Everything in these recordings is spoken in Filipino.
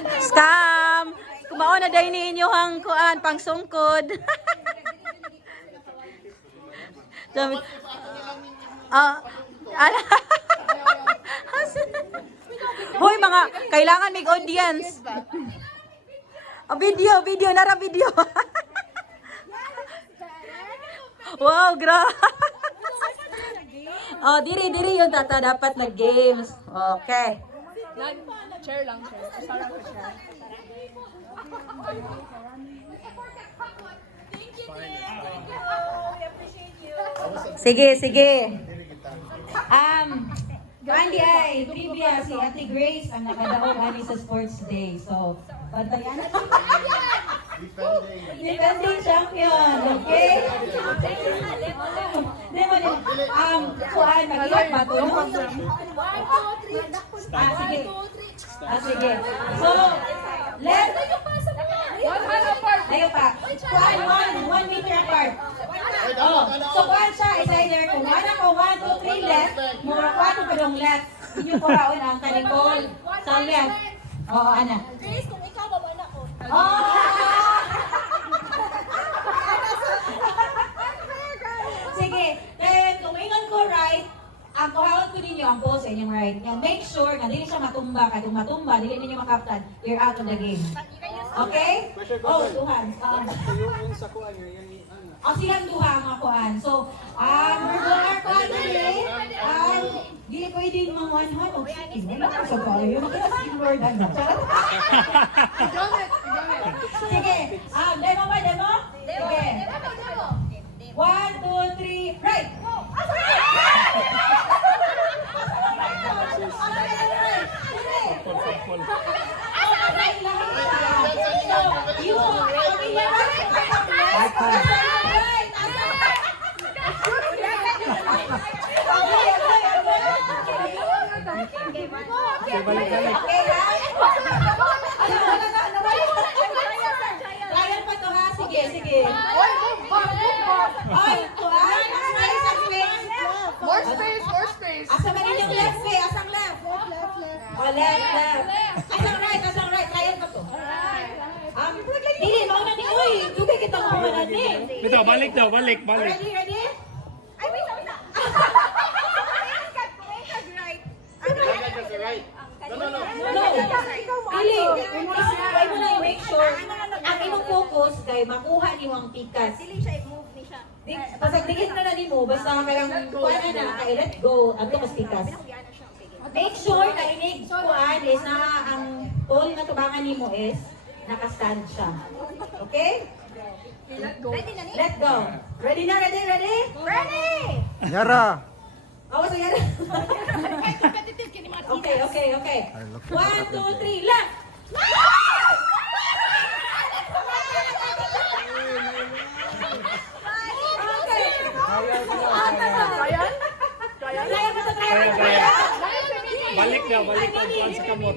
Scam! Kumao na dahil ninyo ang kuan, pang sungkod. Sabi, hoy mga, kailangan may audience. Oh, video, nara video. Wow, grabe. Oh, diri yung tata dapat na games. Okay. Chair lang, chair. Sarap ko chair. Sige. Bali ay trivia si Ate Grace ang nakadaog ani sa sports day. So, bantayan na. Defending champion, okay? Kuan mag-iyak ba to? Sige. So, left. Ayaw pa. Kuan, 1 meter apart. Oh, so kuan siya is either kung 1 ako, 1, 2, 3 left, mura 4 pa dong left. Inyo ko raon ang kanikol sa left. Oo, ana. Grace, kung ikaw ba na ko? Sige, then kung ingon ko right, ang kuhawat ko ninyo ang pose sa inyong right. Now, make sure na dili siya matumba. Kaya kung matumba, dili ninyo makaptan, you're out of the game. Okay? Oh, Tuhan. Silang duha ang mga kuhan. So, we're going our kuhan today. Dili ko hindi mga one-hon. Wala ka sa tayo. Yung Lord, ano? Sige. Demo ba? Sige. 1, 2, 3, right! Trial pa to ha? Sige. More space. Asa man inyong left way? Asang left? Oh, left. Asang right. Trial pa to. Dili, mauna ni Uy. Dugay kita mo man ni. Ito, balik. Ready? Ay, wait. No. Dili. Try mo na i-make sure. Ang imong focus kay makuha ni Wang Pikas. Dili siya i-move ni siya. Pasagdigit na ni mo. Basta kayang kuha na kay let go. Ato mas Pikas. Make sure na inig kuhan is na ang tool na tubangan ni mo is nakastand siya. Okay? Let go. Ready na? Ready! Yara! Awas na yan. Okay. 1, 2, 3, left! Trial ba sa trial? Balik sa kamot.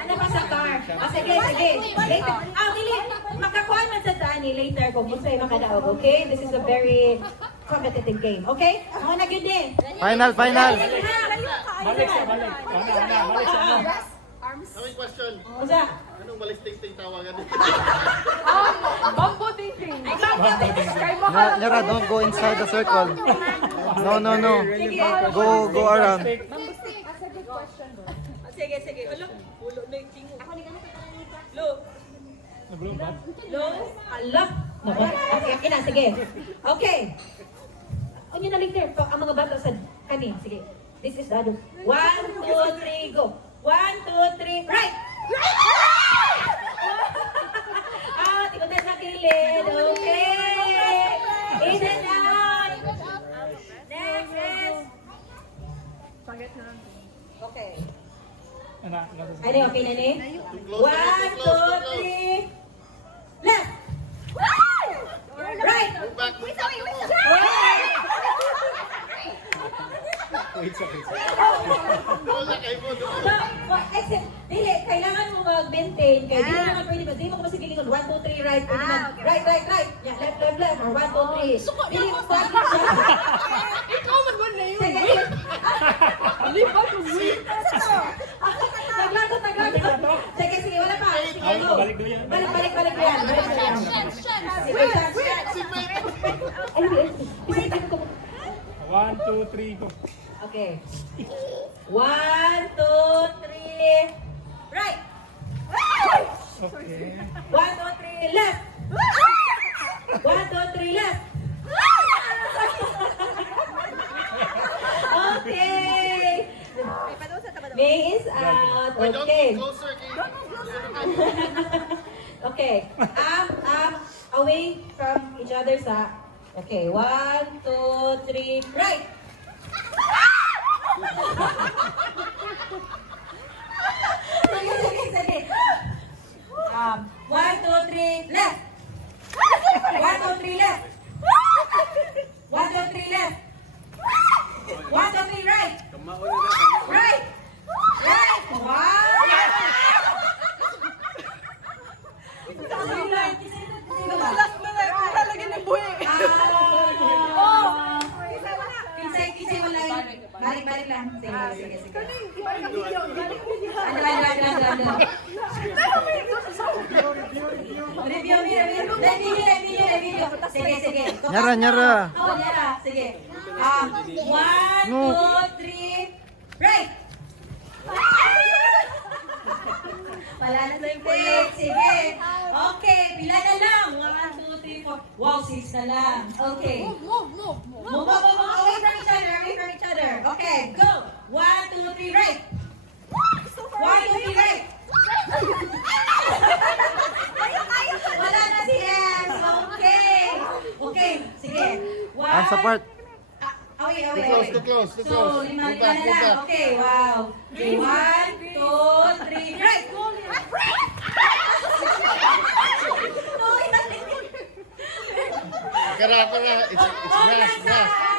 Ano ba sa car? Sige. Later. Dili. Makakuha man sa tani later kung gusto ay makadaog. Okay? This is a very competitive game. Okay? Ako na yun din. Final! Balik siya. May question. Usa. Anong balisting-ting tawagan dito? Bambo thinking. Yara, don't go inside the circle. No. Go around. Sige. Ulo na yung tingo. Ako ni ganito Lo. Ala. Okay, sige. Okay. Ano na later? Ang mga bata sa kanin. Sige. This is the 1, 2, 3, go. 1, 2, 3, right! Tikutan sa kilid. Okay. In and out. Next is. Okay. Ano, okay na ni? 1, 2, 3. Left! Right! Back. Wala kayo mo doon. Dili, kailangan mo mag-maintain. Kaya di naman pwede ba? Di mo ka masigilingon. 1, 2, 3, right. Pwede man. Right. Yeah, left. Or 1, 2, 3. Dili mo pwede siya. Ikaw man na yun. Sige. Lipat mo. Naglagot. go. Balik daw yan. Balik yan. Balik yan. Sige, chance. Ay, wait. 1, 2, 3, go. Okay. 1, 2, 3. Right. Okay. 1, 2, 3, left. 1, 2, 3, left. Okay. May is out. Wait, don't Okay. move closer. Okay. Away from each other sa. Okay. 1, 2, 3. Right. Sige. 1, 2, 3. Left. 1, 2, 3. Left. 1, 2, 3. Left. 1, 2, 3. Right. Right. Right. Wow. Kisay wala yun. Balik lang. Sige. Ano. Review. Sige. Nyara. Oh, Nyara. Sige. 1, 2, 3. Right. Wala na sa impit. Sige. Okay, pila na lang. 1, 2, 3, 4. Wow, 6 na lang. Okay. Move. Move. Away from each other. Okay, go. 1, 2, 3, right. 1, 2, 3, right. Wala na si Ems. Okay, sige. Arms apart. Away. Too close. So, lima na lang. Okay, wow. Okay, 1, 2, 3, right. Kara. It's grass.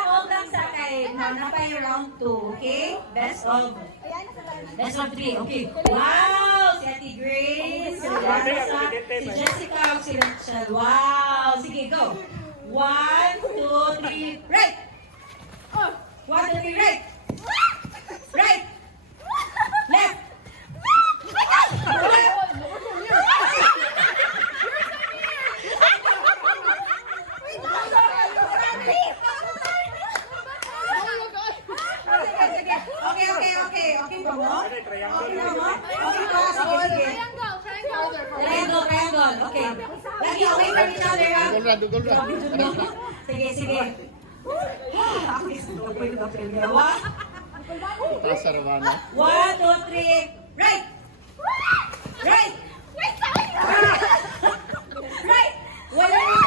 Hold lang sa kay. Na pa yung round 2, okay? Best of 3, okay. Wow! Si Ate Grace, si Larissa, si Jessica, si Rachel. Wow! Sige, go. 1, 2, 3, right! 1, 2, 3, right! Right! Left! Okay. Okay ba mo? Sige. Triangle. Okay. Lagi away from each other, ha? Dugol ra. Sige. Taas sa Ramana. 1, 2, 3. Right. Right. Wala na.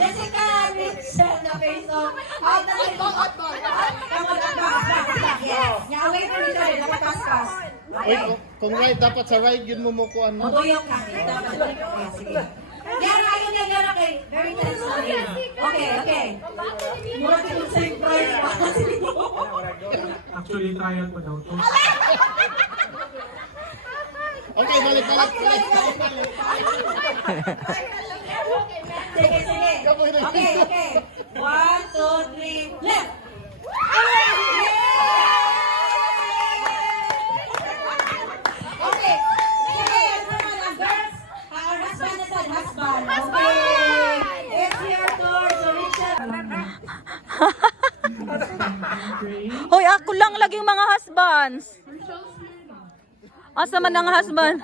Jessica, Rachel, the face of out na sila. Come on, yes. Nya away from each other, dapat paspas. Wait, kung right, dapat sa right, yun mo mukuan mo. Matuyok ka. Dapat sige. Yara, ayun yan, Yara kay. Very tense na rin. Okay. Mura ka yung same price pa. Actually, trial ko daw to. Okay, balik. Sige. Okay. 1, 2, 3, left. Okay. Sige, girls. Our husband is a husband. Okay. It's your turn. So, Richard. Hoy, ako lang laging mga husbands. Asa man ang husband?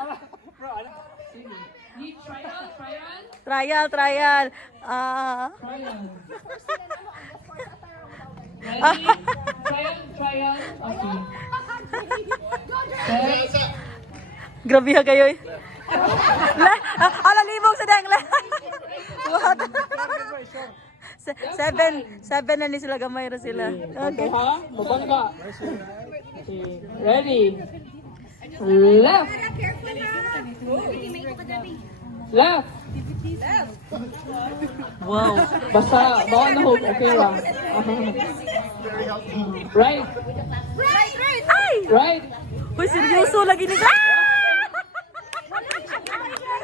Trial. Trial. Okay. Grabe ha kayo eh. Alalibog sa dengla. What? Seven na ni sila, gamay ra sila. Okay. Ha? Bubang ka. Okay. Ready? Left. Wow. Basta, bawal na hook. Okay lang. Right. Ay! Right. Uy, seryoso lagi ni.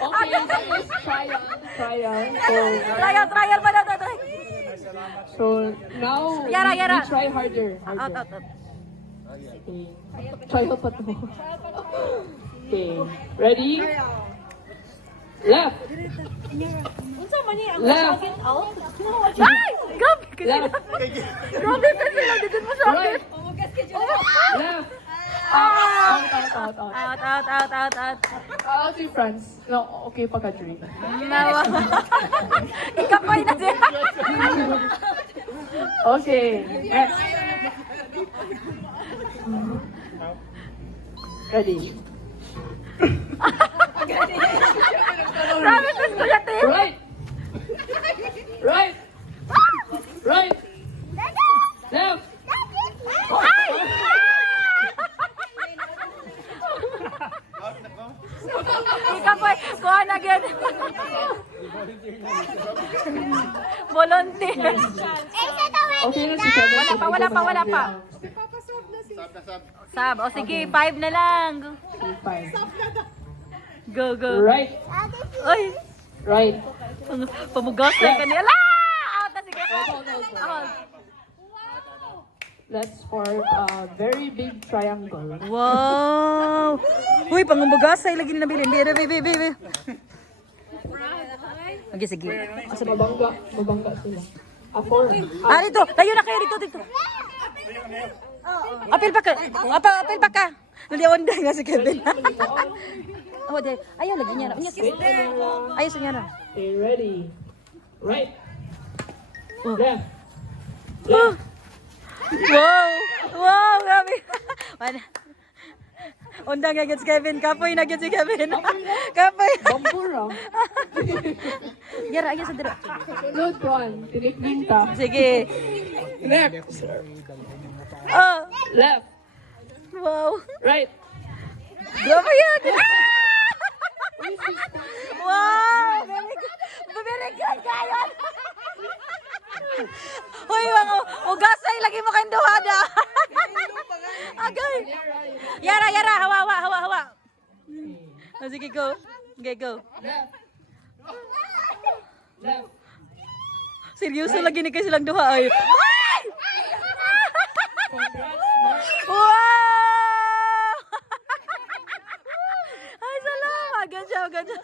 Okay, that is trial. So, Trial pa na. So now Yara, Yara. we try harder. Out, out, out. Okay. Trial pa to. Okay. Ready? Left. Unsa man ni ang Left. target out? Ay! Grabe ka sila. Left. Grabe ka sila. Dito mo sa akin. Right. Left. Out, out, out, out. Out, out, out, out, out. Si Franz. No, okay pa ka, Drake. Nawa. Ikapoy na siya. Okay. Next. Ready? Grabe ka Kuya Tim. Right. Right. Right. Left. Ikapoy. Kuha na agad. Volunteer. Okay na si Kevin. Wala pa, wala pa, wala pa. Sab na sab. Sab. O sige, 5 na lang. Fine. Go, go. Right. Ay. Right. Pamugas na kanila. Out na sige. Out. Let's form a very big triangle. Wow! Uy, pangumbagasay lagi nila bilin. Bira, bira. Okay, sige. Asa mabangga sila. Four. Ah, dito. Tayo na kayo dito. Apil pa ka. Apil pa ka. Naliawan na nga si Kevin. Oh, dahil. Ayaw, lagi niya na. Ayaw sa niya na. Okay, ready. Right. Oh. Left. Oh. Wow! Wow, grabe. Wala. Undang na si Kevin. Kapoy na si Kevin. Kapoy. Bambura. Yara, ayaw sa dira. Load one. Tinikling ka. Sige. Left. Oh. Left. Wow. Right. Grabe yan! Wow! Very good kayo! Hoy, mga ugasay lagi mo kayong duhada. Agay! Yara, hawa. Oh, sige, go. Okay, go. Left. Seryoso lagi ni kayo silang duha. Ay! Wow! Ay, salamat. Ganda.